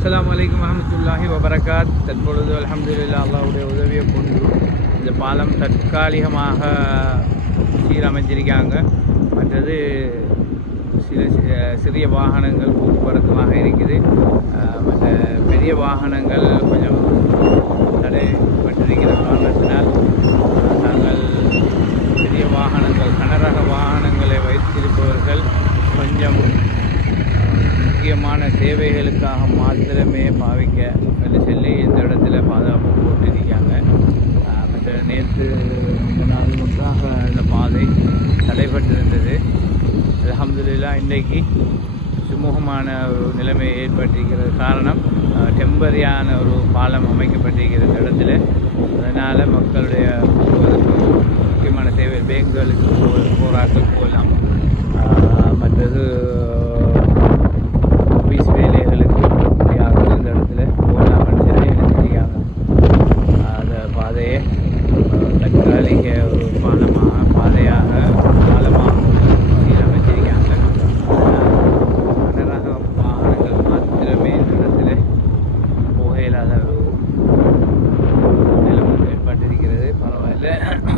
அஸ்லாம் வலைக்கம் வரமத்துல்லாஹி வபரகாத் தற்பொழுது அலமதுல்லா அல்லாவுடைய உதவியை கொண்டு இந்த பாலம் தற்காலிகமாக சீரமைஞ்சிருக்காங்க மற்றது சில சிறிய வாகனங்கள் போக்குவரத்துமாக இருக்குது. மற்ற பெரிய வாகனங்கள் கொஞ்சம் தடைப்பட்டிருக்கிற காரணத்தினால் நாங்கள் பெரிய வாகனங்கள் கனரக வாகனங்களை வைத்திருப்பவர்கள் கொஞ்சம் முக்கியமான தேவைகளுக்காக மாத்திரமே பாவிக்க என்று சொல்லி இந்த இடத்துல பாதுகாப்பு போட்டிருக்காங்க. மற்ற நேற்று ரெண்டு நாள் முன்பாக இந்த பாதை தடைபட்டிருந்தது. அலமதுல்லா இன்றைக்கு சுமூகமான ஒரு நிலைமை ஏற்பட்டிருக்கிறது காரணம் டெம்பரியான ஒரு பாலம் அமைக்கப்பட்டிருக்கிற இந்த இடத்துல. அதனால் மக்களுடைய முக்கியமான தேவை பேங்குகளுக்கு போராட்டம் போகலாம். பழைய ஒரு பாலமாக பாதையாக பாலமாக அமைச்சிருக்காங்க வாகனங்கள் மாத்திரமே இடத்தில் புகையில்லாத நிலம் ஏற்பட்டிருக்கிறது. பரவாயில்ல.